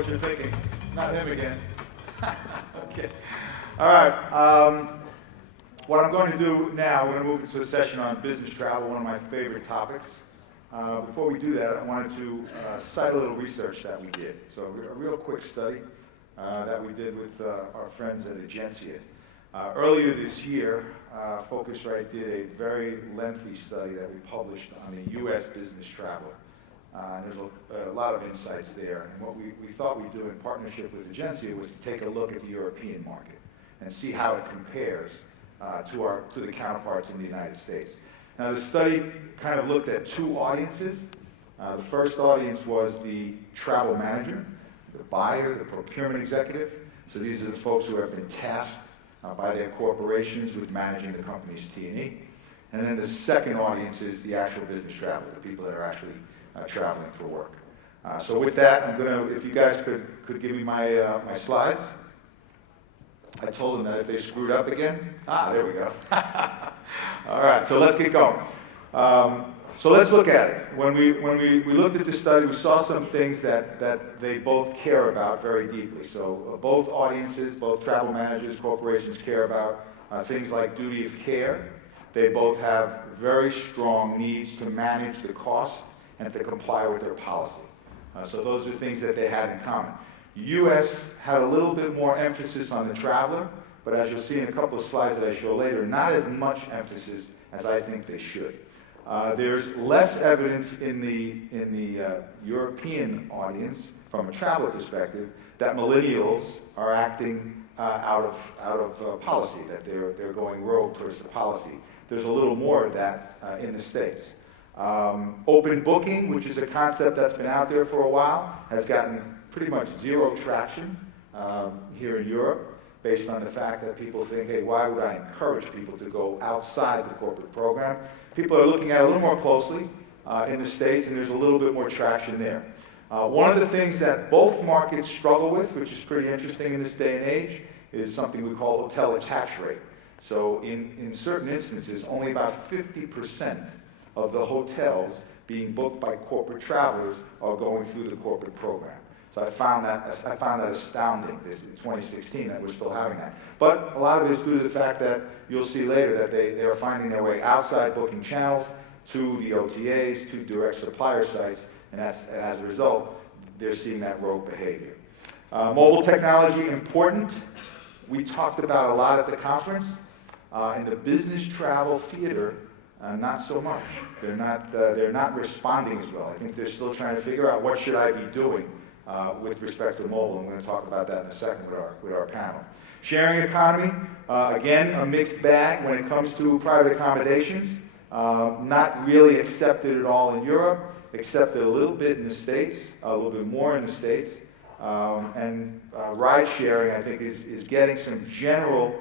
what you're thinking. Not him again. Okay. All right. What I'm going to do now, we're going to move into a session on business travel, one of my favorite topics. Before we do that, I wanted to cite a little research that we did. So a real quick study that we did with our friends at Egencia. Earlier this year, Phocuswright did a very lengthy study that we published on the U.S. business traveler. And there's a lot of insights there. And what we thought we'd do in partnership with Egencia was to take a look at the European market and see how it compares to the counterparts in the United States. Now, the study kind of looked at two audiences. The first audience was the travel manager, the buyer, the procurement executive. So these are the folks who have been tasked by their corporations with managing the company's T&E. And then the second audience is the actual business traveler, the people that are actually traveling for work. So with that, I'm going to, if you guys could give me my slides. I told them that if they screwed up again, there we go. All right, so let's get going. So let's look at it. When we looked at this study, we saw some things that they both care about very deeply. So both audiences, both travel managers, corporations care about things like duty of care. They both have very strong needs to manage the cost and to comply with their policy. So those are things that they had in common. The U.S. had a little bit more emphasis on the traveler, but as you'll see in a couple of slides that I show later, not as much emphasis as I think they should. There's less evidence in the European audience, from a traveler perspective, that millennials are acting out of policy, that they're going rogue towards the policy. There's a little more of that in the States. Open booking, which is a concept that's been out there for a while, has gotten pretty much zero traction here in Europe, based on the fact that people think, hey, why would I encourage people to go outside the corporate program? People are looking at it a little more closely in the States, and there's a little bit more traction there. One of the things that both markets struggle with, which is pretty interesting in this day and age, is something we call hotel attach rate. So in certain instances, only about 50% of the hotels being booked by corporate travelers are going through the corporate program. So I found that astounding, this in 2016, that we're still having that. But a lot of it is due to the fact that you'll see later that they are finding their way outside booking channels to the OTAs, to direct supplier sites, and as a result, they're seeing that rogue behavior. Mobile technology, important. We talked about a lot at the conference. In the business travel theater, not so much. They're not responding as well. I think they're still trying to figure out what should I be doing with respect to mobile, and we're going to talk about that in a second with our panel. Sharing economy, again, a mixed bag when it comes to private accommodations. Not really accepted at all in Europe, accepted a little bit in the States, a little bit more in the States. And ride sharing, I think, is getting some general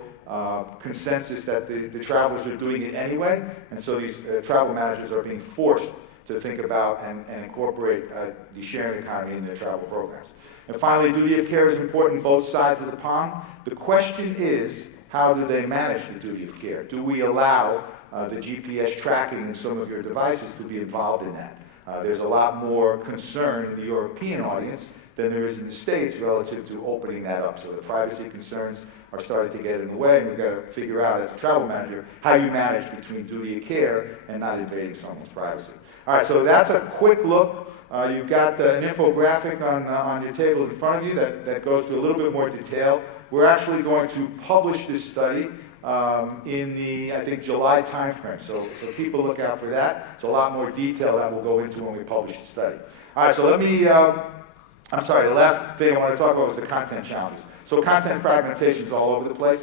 consensus that the travelers are doing it anyway, and so these travel managers are being forced to think about and incorporate the sharing economy in their travel programs. And finally, duty of care is important both sides of the pond. The question is, how do they manage the duty of care? Do we allow the GPS tracking in some of your devices to be involved in that? There's a lot more concern in the European audience than there is in the States relative to opening that up. So the privacy concerns are starting to get in the way, and we've got to figure out as a travel manager how you manage between duty of care and not invading someone's privacy. All right, so that's a quick look. You've got an infographic on your table in front of you that goes to a little bit more detail. We're actually going to publish this study in the, I think, July timeframe. So keep a lookout for that. It's a lot more detail that we'll go into when we publish the study. All right, so let me, I'm sorry, the last thing I want to talk about was the content challenges. So content fragmentation is all over the place.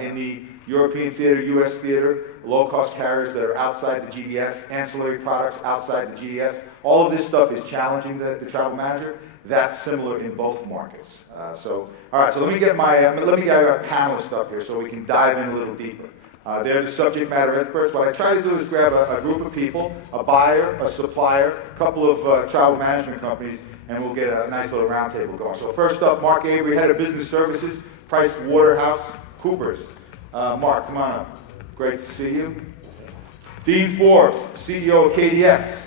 In the European theater, US theater, low-cost carriers that are outside the GDS, ancillary products outside the GDS, all of this stuff is challenging the travel manager. That's similar in both markets. All right, so let me get our panelists up here so we can dive in a little deeper. They're the subject matter experts. What I try to do is grab a group of people, a buyer, a supplier, a couple of travel management companies, and we'll get a nice little roundtable going. So first up, Mark Avery, Head of Business Services, PricewaterhouseCoopers. Mark, come on up. Great to see you. Dean Forbes, CEO of KDS.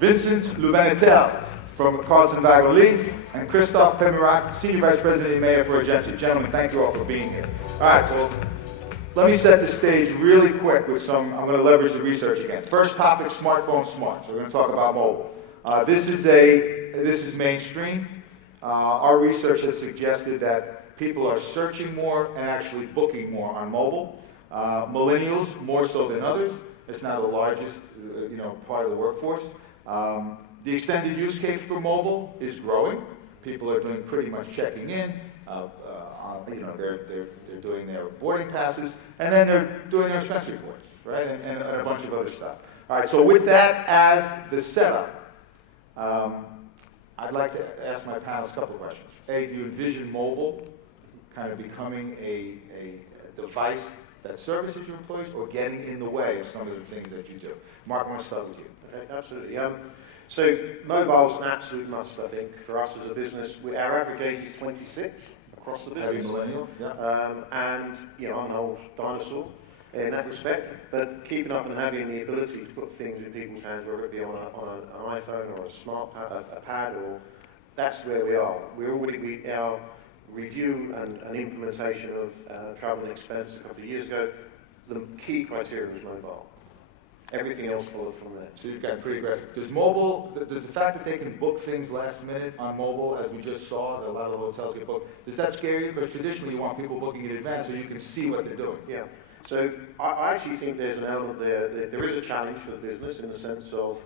Vincent Louvenetel from Carlson, Wagonlit, and Christophe Pemirat, Senior Vice President of EMEA for Egencia. Gentlemen, thank you all for being here. All right, so let me set the stage really quick with I'm going to leverage the research again. First topic, smartphone smart. So we're going to talk about mobile. This is mainstream. Our research has suggested that people are searching more and actually booking more on mobile. Millennials more so than others. It's now the largest, part of the workforce. The extended use case for mobile is growing. People are doing pretty much checking in. They're doing their boarding passes, and then they're doing their expense reports, right, and a bunch of other stuff. All right. So with that as the setup, I'd like to ask my panelists a couple of questions. A, do you envision mobile kind of becoming a device that services your employees, or getting in the way of some of the things that you do? Mark, I want to start with you. Okay, absolutely. So mobile's an absolute must, I think, for us as a business. Our average age is 26 across the business. Heavy millennial, yeah. I'm an old dinosaur in that respect, but keeping up and having the ability to put things in people's hands, whether it be on an iPhone or a pad, or that's where we are. Our review and implementation of travel and expense a couple of years ago, the key criteria was mobile. Everything else followed from there. So you've gotten pretty aggressive. Does the fact that they can book things last minute on mobile, as we just saw, that a lot of the hotels get booked, does that scare you? Because traditionally you want people booking in advance so you can see what they're doing. Yeah. So I actually think there's an element there. There is a challenge for the business in the sense of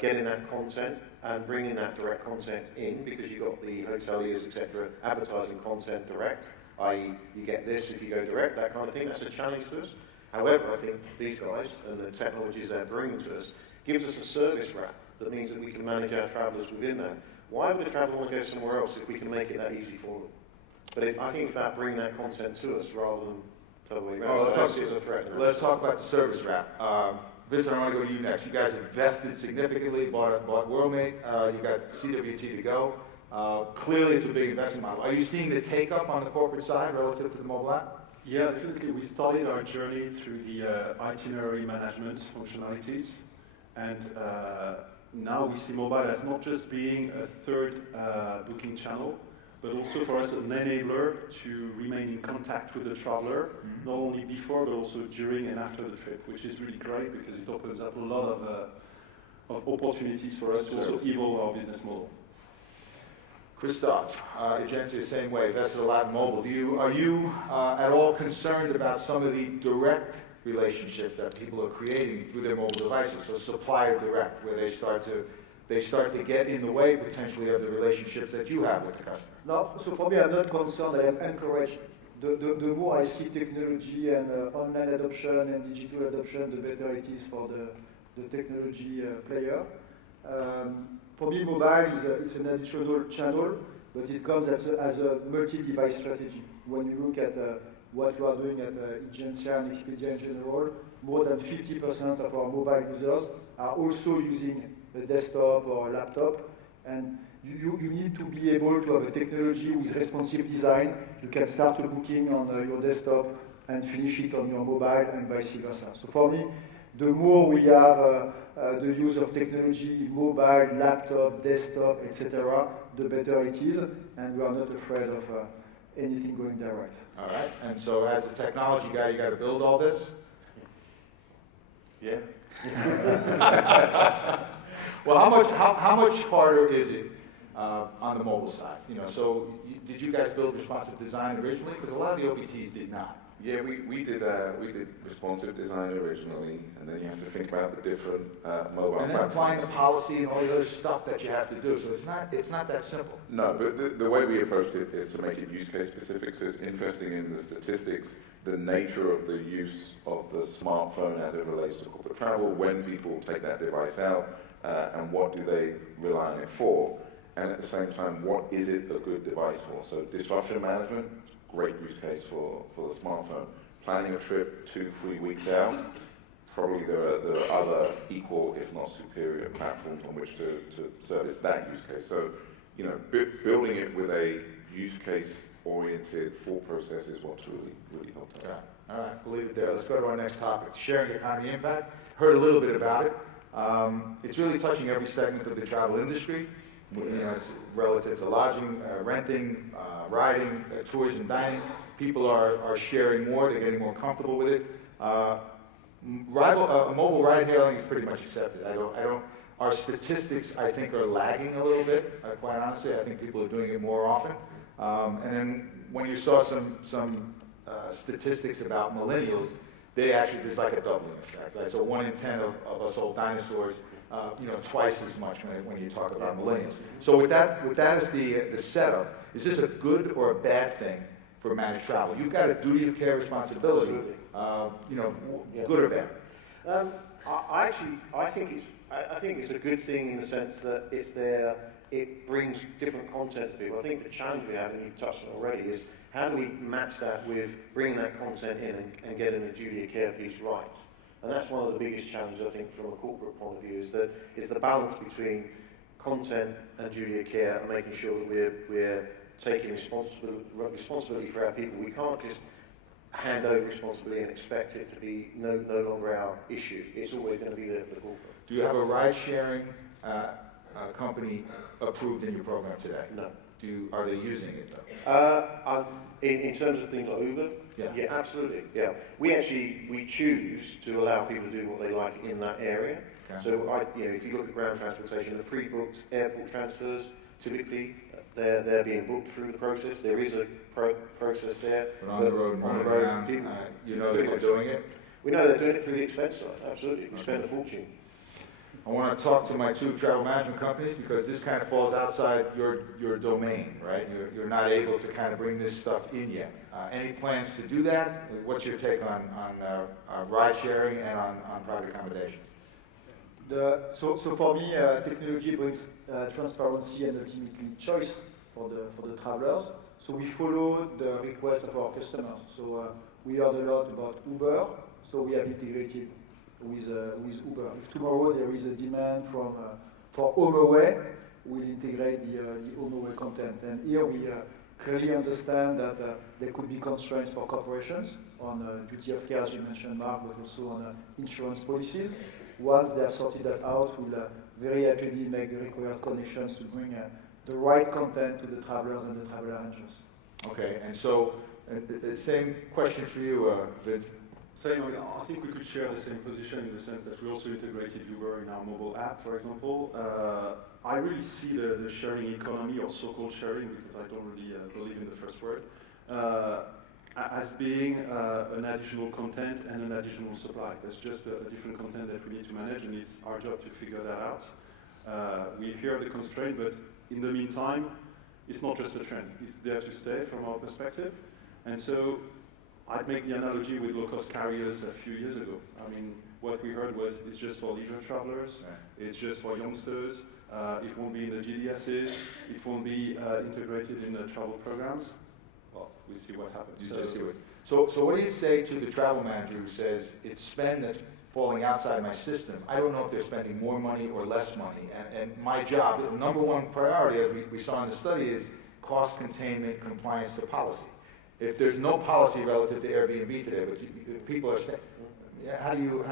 getting that content and bringing that direct content in, because you've got the hoteliers, etc., advertising content direct, i.e. you get this if you go direct, that kind of thing. That's a challenge to us. However, I think these guys and the technologies they're bringing to us gives us a service wrap that means that we can manage our travellers within that. Why would a traveller want to go somewhere else if we can make it that easy for them? But I think it's about bringing that content to us rather than totally around. Let's talk about the service wrap. Vincent, I want to go to you next. You guys invested significantly, bought WorldMate, you got CWT to go. Clearly it's a big investment model. Are you seeing the take-up on the corporate side relative to the mobile app? Yeah, definitely. We started our journey through the itinerary management functionalities, and now we see mobile as not just being a third booking channel, but also for us an enabler to remain in contact with the traveler, not only before but also during and after the trip, which is really great because it opens up a lot of opportunities for us to also evolve our business model. Christophe, Egencia, same way, invested a lot in mobile. Are you at all concerned about some of the direct relationships that people are creating through their mobile devices, so supplier direct, where they start to get in the way potentially of the relationships that you have with the customer? No, so for me, I'm not concerned. I am encouraged. The more I see technology and online adoption and digital adoption, the better it is for the technology player. For me, mobile is an additional channel, but it comes as a multi-device strategy. When you look at what we are doing at Egencia and Expedia in general, more than 50% of our mobile users are also using a desktop or a laptop, and you need to be able to have a technology with responsive design. You can start a booking on your desktop and finish it on your mobile and vice versa. So for me, the more we have the use of technology, mobile, laptop, desktop, etc., the better it is, and we are not afraid of anything going direct. All right, and so as a technology guy, you got to build all this? Yeah. Well, how much harder is it on the mobile side? Did you guys build responsive design originally? Because a lot of the OBTs did not. Yeah, we did responsive design originally, and then you have to think about the different mobile and then platforms. applying the policy and all the other stuff that you have to do. So it's not that simple. No, but the way we approached it is to make it use case specific. So it's interesting in the statistics, the nature of the use of the smartphone as it relates to corporate travel, when people take that device out, and what do they rely on it for, and at the same time, what is it a good device for? So disruption management, great use case for the smartphone. Planning a trip 2-3 weeks out, probably there are other equal, if not superior, platforms on which to service that use case. So, building it with a use case oriented thought process is what's really helped us. Yeah. All right, we'll leave it there. Let's go to our next topic, sharing economy impact. Heard a little bit about it. It's really touching every segment of the travel industry. You know, it's relative to lodging, renting, riding, tours and dining. People are sharing more, they're getting more comfortable with it. Mobile ride hailing is pretty much accepted. Our statistics, I think, are lagging a little bit, quite honestly. I think people are doing it more often. And then when you saw some statistics about millennials, there's like a doubling effect. Right? So 1 in 10 of us old dinosaurs, twice as much when you talk about millennials. So with that as the setup, is this a good or a bad thing for managed travel? You've got a duty of care responsibility, good or bad? I think it's a good thing in the sense that it brings different content to people. I think the challenge we have, and you've touched on already, is how do we match that with bringing that content in and getting the duty of care piece right? And that's one of the biggest challenges, I think, from a corporate point of view, is the balance between content and duty of care and making sure that we're taking responsibility for our people. We can't just hand over responsibility and expect it to be no longer our issue. It's always going to be there for the corporate. Do you have a ride-sharing company approved in your program today? No. Are they using it though? In terms of things like Uber, yeah, absolutely, yeah. We choose to allow people to do what they like in that area. Okay. So if you look at ground transportation, the pre-booked airport transfers, typically they're being booked through the process. There is a process there. But on the road, people, you know that they're doing it? We know they're doing it through the expense side, absolutely. We spend a fortune. I want to talk to my 2 travel management companies because this kind of falls outside your domain, right? You're not able to kind of bring this stuff in yet. Any plans to do that? What's your take on ride sharing and on private accommodations? So for me, technology brings transparency and ultimately choice for the travelers. So we follow the request of our customers. So we heard a lot about Uber, so we have integrated with Uber. If tomorrow there is a demand for HomeAway, we'll integrate the HomeAway content. And here we clearly understand that there could be constraints for corporations on duty of care, as you mentioned, Mark, but also on insurance policies. Once they have sorted that out, we'll very happily make the required connections to bring the right content to the travelers and the travel arrangers. Okay, and so the same question for you, Vince. Same, I think we could share the same position in the sense that we also integrated Uber in our mobile app, for example. I really see the sharing economy, or so-called sharing, because I don't really believe in the first word, as being an additional content and an additional supply. That's just a different content that we need to manage, and it's our job to figure that out. We hear the constraint, but in the meantime, it's not just a trend. It's there to stay from our perspective. And so I'd make the analogy with low-cost carriers a few years ago. I mean, what we heard was it's just for leisure travelers, it's just for youngsters, it won't be in the GDSs, it won't be integrated in the travel programs. Well, we see what happens. You just do it. So what do you say to the travel manager who says, it's spend that's falling outside my system. I don't know if they're spending more money or less money. And my job, the number one priority, as we saw in the study, is cost containment, compliance to policy. If there's no policy relative to Airbnb today, but if people are staying, how do you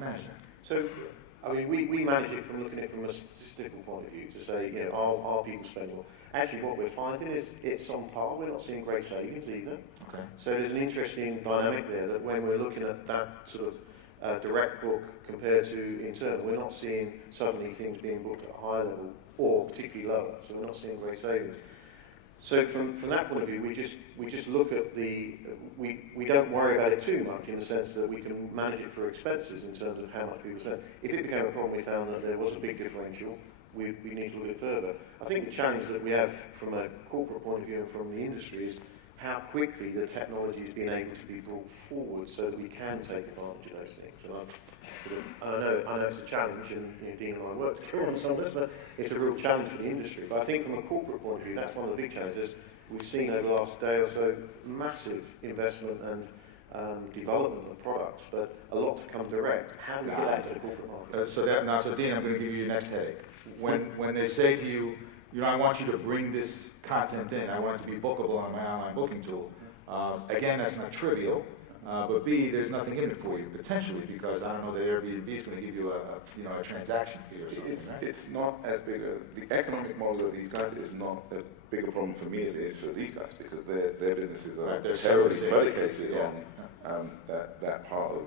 manage that? So, I mean, we manage it from looking at it from a statistical point of view to say, are people spending more? Actually, what we're finding is it's on par. We're not seeing great savings either. Okay. So there's an interesting dynamic there that when we're looking at that sort of direct book compared to internal, we're not seeing suddenly things being booked at a higher level or particularly lower. So we're not seeing great savings. So from that point of view, we just look at we don't worry about it too much in the sense that we can manage it for expenses in terms of how much people spend. If it became a problem, we found that there was a big differential, we need to look at it further. I think the challenge that we have from a corporate point of view and from the industry is how quickly the technology is being able to be brought forward so that we can take advantage of those things. And I know it's a challenge, and Dean and I work together on some of this, but it's a real challenge for the industry. But I think from a corporate point of view, that's one of the big challenges we've seen over the last day or so, massive investment and development of products, but a lot to come direct. How do we get that to the corporate market? So Dean, I'm going to give you your next headache. When they say to you, I want you to bring this content in, I want it to be bookable on my online booking tool. Again, that's not trivial. but B, there's nothing in it for you potentially because I don't know that Airbnb is going to give you a transaction fee or something. It's, right? it's not as big the economic model of these guys is not a bigger problem for me as it is for these guys because their businesses are Right, they're heavily servicing. predicated Yeah. on that part of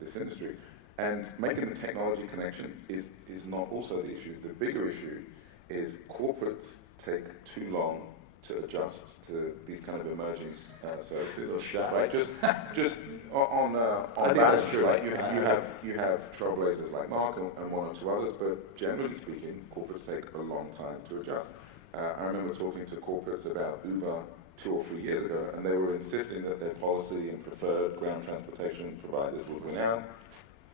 this industry. And making the technology connection is not also the issue. The bigger issue is corporates take too long to adjust to these kind of emerging services. Right? Just on I think balance, that's true. right? You have trailblazers like Mark and one or two others, but generally speaking, corporates take a long time to adjust. I remember talking to corporates about Uber 2 or 3 years ago, and they were insisting that their policy and preferred ground transportation providers would win out.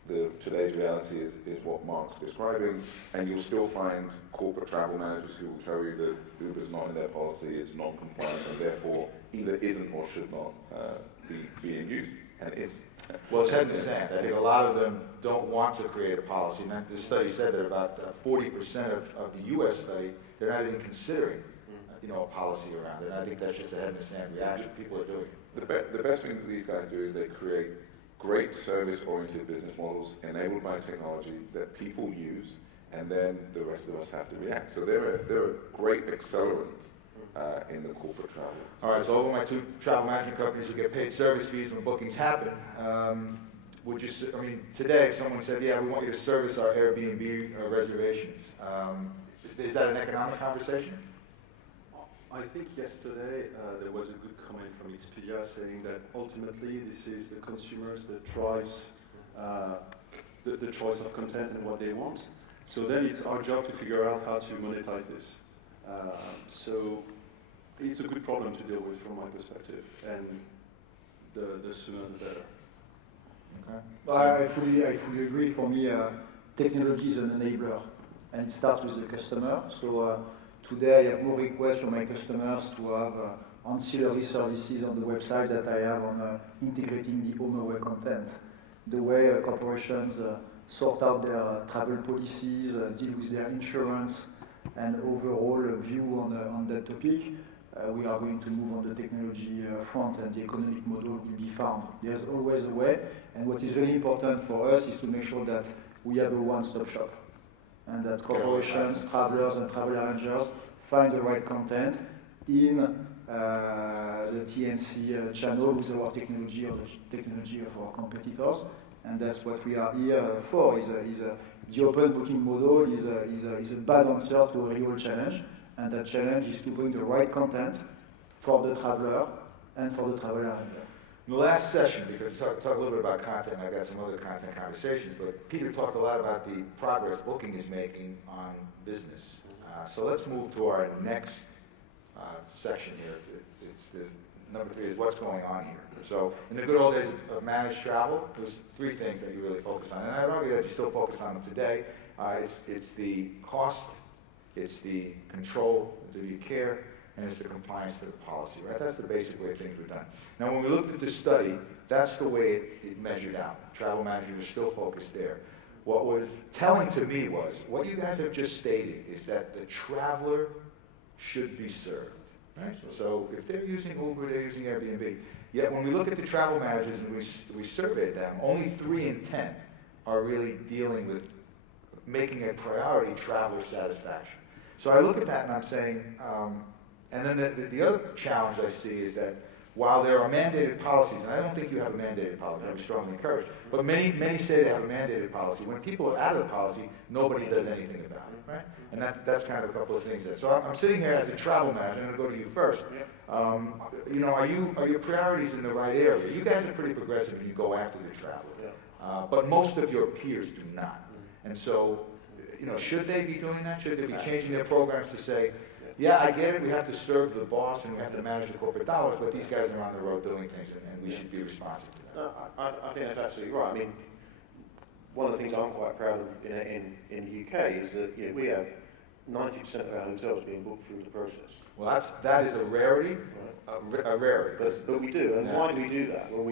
Today's reality is what Mark's describing, and you'll still find corporate travel managers who will tell you that Uber's not in their policy, it's non-compliant, and therefore either isn't or should not be being used, and is. Well, it's head in the sand. I think a lot of them don't want to create a policy. And the study said that about 40% of the U.S. study, they're not even considering, a policy around it. And I think that's just a head in the sand reaction people are doing. The best thing that these guys do is they create great service-oriented business models enabled by technology that people use, and then the rest of us have to react. So they're a great accelerant in the corporate travel. All right, so over my 2 travel management companies who get paid service fees when bookings happen, today if someone said, yeah, we want you to service our Airbnb reservations, is that an economic conversation? I think yesterday there was a good comment from Expedia saying that ultimately this is the consumers that drives the choice of content and what they want. So then it's our job to figure out how to monetize this. So it's a good problem to deal with from my perspective, and the sooner the better. Okay. Well, I fully agree. For me, technology is an enabler, and it starts with the customer. So today I have more requests from my customers to have ancillary services on the website that I have on integrating the HomeAway content. The way corporations sort out their travel policies, deal with their insurance, and overall view on that topic, we are going to move on the technology front, and the economic model will be found. There's always a way, and what is really important for us is to make sure that we have a one-stop shop, and that corporations, travelers, and travel arrangers find the right content in the TNC channel with our technology or the technology of our competitors, and that's what we are here for. The open booking model is a bad answer to a real challenge, and that challenge is to bring the right content for the traveler and for the travel arranger. In the last session, because we talked a little bit about content, I got some other content conversations, but Peter talked a lot about the progress Booking is making on business. So let's move to our next section here. It's number 3 is what's going on here. So in the good old days of managed travel, there's 3 things that you really focused on, and I'd argue that you still focus on them today. It's the cost, it's the control, the duty of care, and it's the compliance to the policy, right? That's the basic way things were done. Now, when we looked at this study, that's the way it measured out. Travel managers are still focused there. What was telling to me was, what you guys have just stated is that the traveler should be served, right? So if they're using Uber, they're using Airbnb. Yet when we look at the travel managers and we surveyed them, only 3 in 10 are really dealing with making a priority traveler satisfaction. So I look at that and I'm saying, and then the other challenge I see is that while there are mandated policies, and I don't think you have a mandated policy, I would strongly encourage, but many say they have a mandated policy. When people are out of the policy, nobody does anything about it, right? And that's kind of a couple of things there. So I'm sitting here as a travel manager. I'm going to go to you first. Are your priorities in the right area? You guys are pretty progressive and you go after the traveler, but most of your peers do not. And so, should they be doing that? Should they be changing their programs to say, yeah, I get it, we have to serve the boss and we have to manage the corporate dollars, but these guys are on the road doing things and we should be responsive to that. I think that's absolutely right. I mean, one of the things I'm quite proud of in the UK is that we have 90% of our hotels being booked through the process. Well, that is a rarity, right. a rarity. But we do, and why do we do that? Well,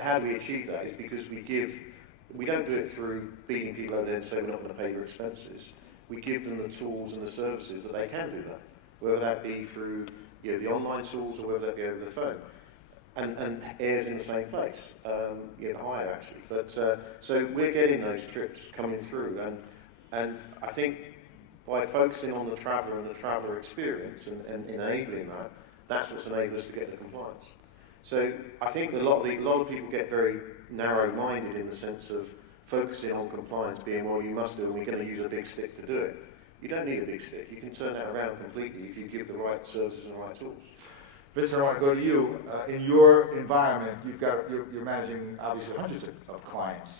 how do we achieve that? Is because we don't do it through beating people over the head and say we're not going to pay your expenses. We give them the tools and the services that they can do that, whether that be through the online tools or whether that be over the phone. and air's in the same place, higher actually. But so we're getting those trips coming through, and I think by focusing on the traveller and the traveller experience and enabling that, that's what's enabled us to get the compliance. So I think a lot of people get very narrow-minded in the sense of focusing on compliance being, well, you must do it, and we're going to use a big stick to do it. You don't need a big stick. You can turn that around completely if you give the right services and the right tools. Vincent, I want to go to you. In your environment, you're managing obviously hundreds of clients.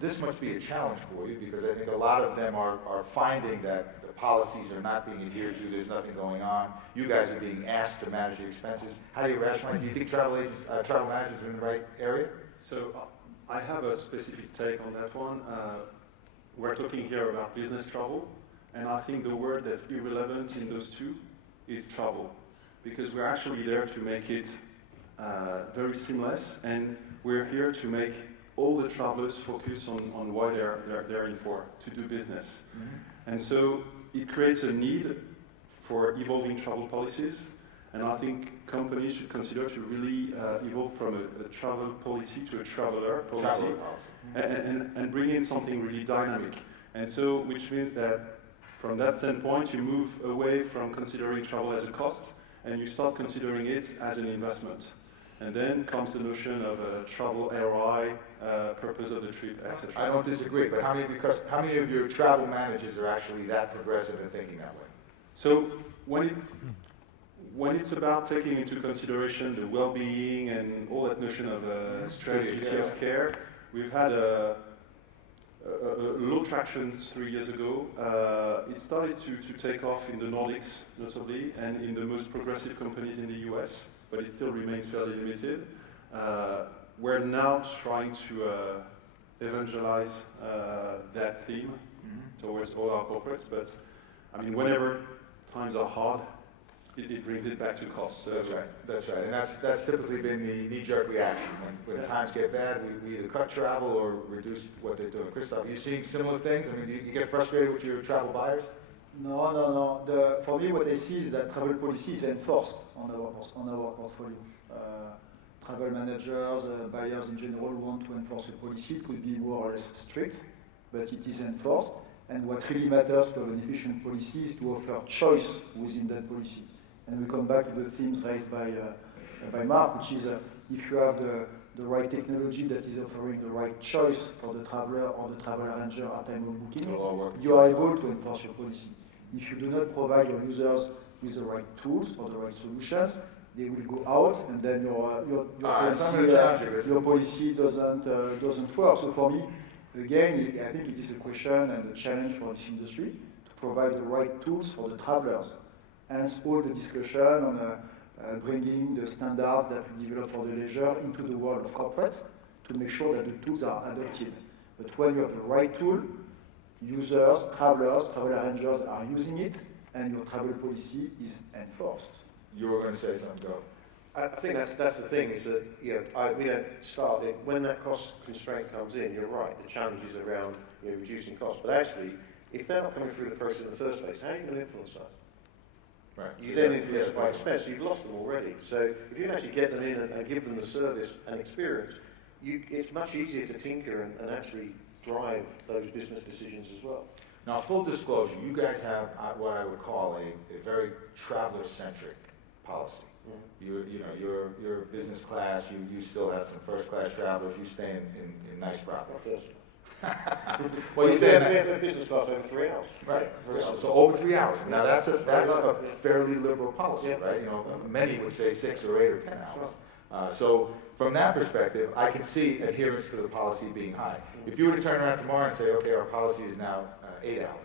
This must be a challenge for you because I think a lot of them are finding that the policies are not being adhered to. There's nothing going on. You guys are being asked to manage the expenses. How do you rationalize? Do you think travel managers are in the right area? So I have a specific take on that one. We're talking here about business travel, and I think the word that's irrelevant in those two is travel, because we're actually there to make it very seamless, and we're here to make all the travelers focus on why they're in for, to do business. Mm-hmm. And so it creates a need for evolving travel policies, and I think companies should consider to really evolve from a travel policy to a traveler policy, and bring in something really dynamic. And so, which means that from that standpoint, you move away from considering travel as a cost, and you start considering it as an investment. And then comes the notion of a travel ROI, purpose of the trip, etc. I don't disagree, but how many of your travel managers are actually that progressive in thinking that way? So when it's about taking into consideration the well-being and all that notion of stress, duty of care, we've had a low traction 3 years ago. It started to take off in the Nordics, notably, and in the most progressive companies in the US, but it still remains fairly limited. We're now trying to evangelize that theme towards all our corporates, but I mean, whenever times are hard, it brings it back to cost. So That's right. And that's typically been the knee-jerk reaction. When times get bad, we either cut travel or reduce what they're doing. Christophe, are you seeing similar things? I mean, do you get frustrated with your travel buyers? No. For me, what I see is that travel policy is enforced on our portfolio. Travel managers, buyers in general want to enforce a policy. It could be more or less strict, but it is enforced. And what really matters to have an efficient policy is to offer choice within that policy. And we come back to the themes raised by Mark, which is if you have the right technology that is offering the right choice for the traveler or the travel arranger at time of booking, you are able to enforce your policy. If you do not provide your users with the right tools or the right solutions, they will go out, and then your policy doesn't work. So for me, again, I think it is a question and a challenge for this industry to provide the right tools for the travelers. Hence all the discussion on bringing the standards that we develop for the leisure into the world of corporate to make sure that the tools are adopted. But when you have the right tool, users, travelers, travel arrangers are using it, and your travel policy is enforced. You were going to say something, go. I think that's the thing, is that we don't start it. When that cost constraint comes in, you're right, the challenge is around reducing costs. But actually, if they're not coming through the process in the first place, how are you going to influence that? Right. You then influence it by expense, you've lost them already. So if you can actually get them in and give them the service and experience, it's much easier to tinker and actually drive those business decisions as well. Now, full disclosure, you guys have what I would call a very traveler-centric policy. You're business class. You still have some first class travelers. You stay in nice properties. Well, you stay in business class over 3 hours. Right. So over 3 hours. Now that's a fairly liberal policy, right? Many would say 6 or 8 or 10 hours. So from that perspective, I can see adherence to the policy being high. If you were to turn around tomorrow and say, okay, our policy is now 8 hours,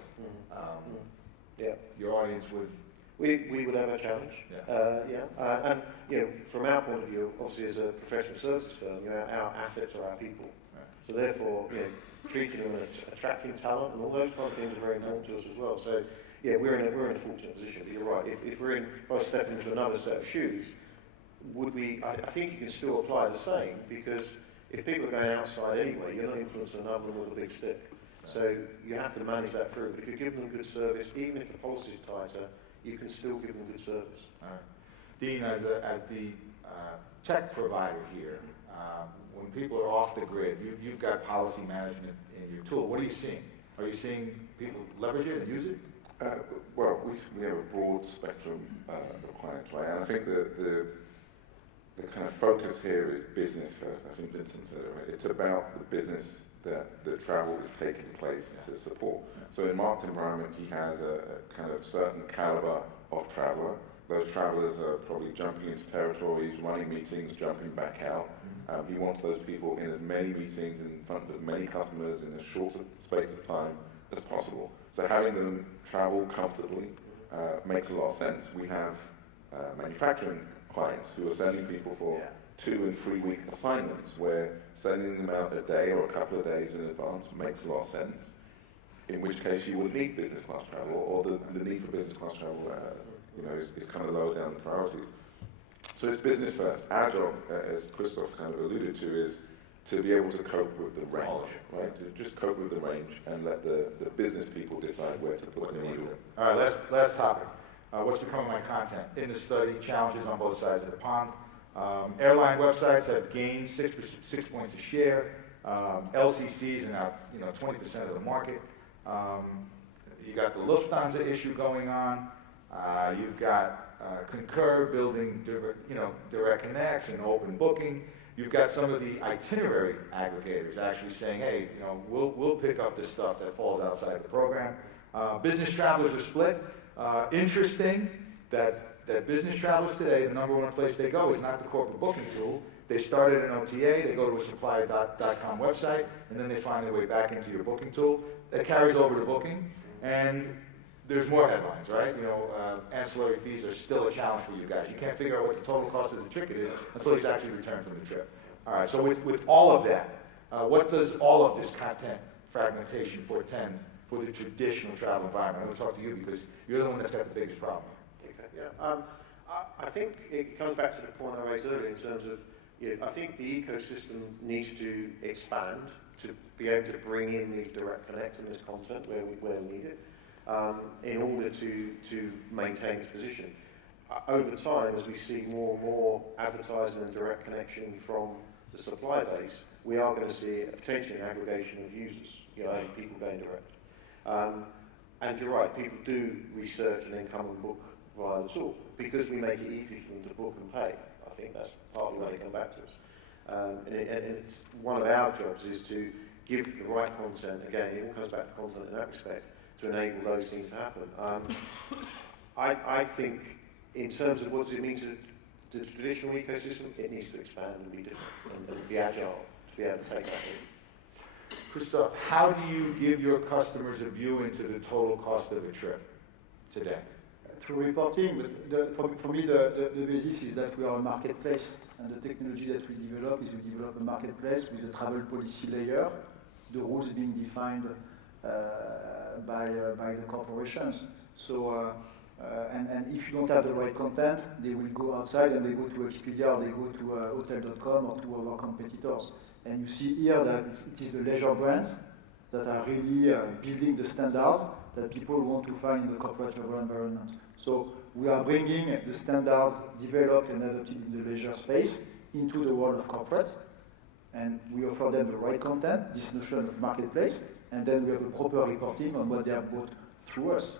your audience would. We would have a challenge, and from our point of view, obviously as a professional services firm, our assets are our people. Right. So therefore, treating them as attracting talent and all those kind of things are very important to us as well. So we're in a fortunate position. But you're right. If I step into another set of shoes, would we? I think you can still apply the same, because if people are going outside anyway, you're not influencing another one with a big stick. So you have to manage that through. But if you give them good service, even if the policy is tighter, you can still give them good service. All right. Dean, as the tech provider here, when people are off the grid, you've got policy management in your tool. What are you seeing? Are you seeing people leverage it and use it? Well, we have a broad spectrum of clients, right? And I think the kind of focus here is business first. I think Vincent said it, right? It's about the business that the travel is taking place to support. So in Mark's environment, he has a kind of certain caliber of traveler. Those travelers are probably jumping into territories, running meetings, jumping back out. He wants those people in as many meetings in front of many customers in as short a space of time as possible. So having them travel comfortably makes a lot of sense. We have manufacturing clients who are sending people for 2 and 3 week assignments, where sending them out a day or a couple of days in advance makes a lot of sense. In which case you would need business class travel, or the need for business class travel is kind of lower down the priorities. So it's business first. Our job, as Christoph kind of alluded to, is to be able to cope with the range, right? To just cope with the range and let the business people decide where to put the needle. All right, last topic. What's become of my content? In the study, challenges on both sides of the pond. Airline websites have gained 6 points a share. LCCs are now 20% of the market. You got the Lufthansa issue going on. You've got Concur building direct connects and open booking. You've got some of the itinerary aggregators actually saying, hey, we'll pick up this stuff that falls outside the program. Business travelers are split. Interesting that business travelers today, the number one place they go is not the corporate booking tool. They start at an OTA, they go to a supplier.com website, and then they find their way back into your booking tool. That carries over to booking, and there's more headlines, right? Ancillary fees are still a challenge for you guys. You can't figure out what the total cost of the ticket is until he's actually returned from the trip. All right, so with all of that, what does all of this content fragmentation portend for the traditional travel environment? I'm going to talk to you because you're the one that's got the biggest problem. Okay, yeah. I think it comes back to the point I raised earlier in terms of, I think the ecosystem needs to expand to be able to bring in these direct connects and this content where we need it. In order to maintain its position. Over time, as we see more and more advertising and direct connection from the supply base, we are going to see potentially an aggregation of users, people going direct. And you're right, people do research and then come and book via the tool because we make it easy for them to book and pay. I think that's partly why they come back to us. And it's one of our jobs is to give the right content. Again, it all comes back to content in that respect, to enable those things to happen. I think in terms of what does it mean to the traditional ecosystem, it needs to expand and be different and be agile to be able to take that in. Christoph, how do you give your customers a view into the total cost of a trip today? Through reporting, but for me the basis is that we are a marketplace, and the technology that we develop is we develop a marketplace with a travel policy layer, the rules being defined by the corporations. So, and if you don't have the right content, they will go outside and they go to Expedia or they go to Hotel.com or to our competitors. And you see here that it is the leisure brands that are really building the standards that people want to find in the corporate travel environment. So we are bringing the standards developed and adopted in the leisure space into the world of corporate, and we offer them the right content, this notion of marketplace, and then we have a proper reporting on what they have bought through us.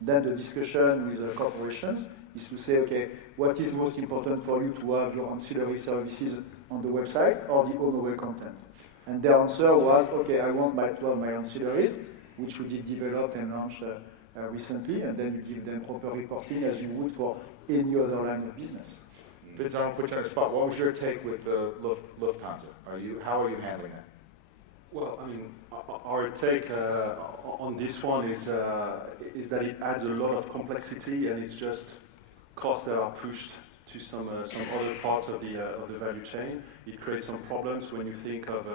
Then the discussion with the corporations is to say, okay, what is most important for you to have your ancillary services on the website or the on-the-way content? And their answer was, okay, I want to have my ancillaries, which we did develop and launch recently, and then you give them proper reporting as you would for any other line of business. Vince, I don't put you on the spot. What was your take with Lufthansa? How are you handling that? Well, I mean, our take on this one is that it adds a lot of complexity, and it's just costs that are pushed to some other parts of the value chain. It creates some problems when you think of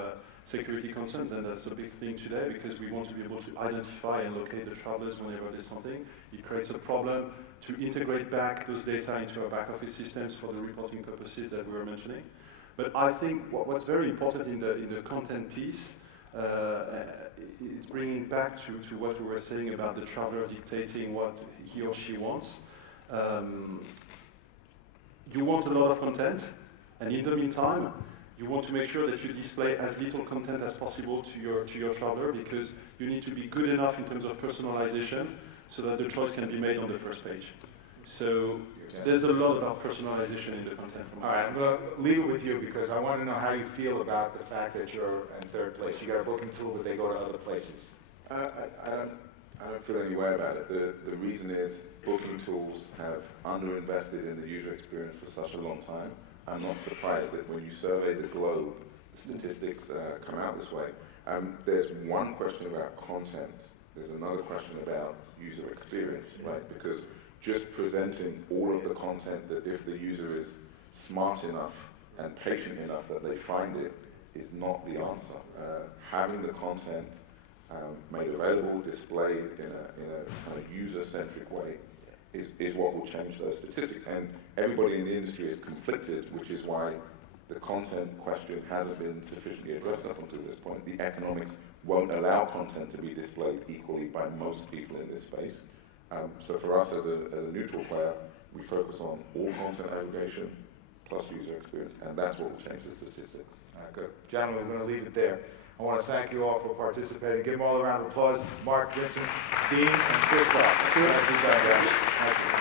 security concerns, and that's a big thing today because we want to be able to identify and locate the travelers whenever there's something. It creates a problem to integrate back those data into our back office systems for the reporting purposes that we were mentioning. But I think what's very important in the content piece is bringing back to what we were saying about the traveler dictating what he or she wants. You want a lot of content, And in the meantime, you want to make sure that you display as little content as possible to your traveler, because you need to be good enough in terms of personalization so that the choice can be made on the first page. So there's a lot about personalization in the content. All right, I'm going to leave it with you because I want to know how you feel about the fact that you're in third place. You got a booking tool, but they go to other places. I don't feel any way about it. The reason is booking tools have underinvested in the user experience for such a long time. I'm not surprised that when you survey the globe, the statistics come out this way. There's one question about content. There's another question about user experience, right? Because just presenting all of the content that if the user is smart enough and patient enough that they find it is not the answer. Having the content made available, displayed in a kind of user-centric way is what will change those statistics. And everybody in the industry is conflicted, which is why the content question hasn't been sufficiently addressed up until this point. The economics won't allow content to be displayed equally by most people in this space. So for us as a neutral player, we focus on all content aggregation plus user experience, and that's what will change the statistics. All right, good. Gentlemen, we're going to leave it there. I want to thank you all for participating. Give them all a round of applause. Mark, Vincent, Dean, and Christoph. Thank you.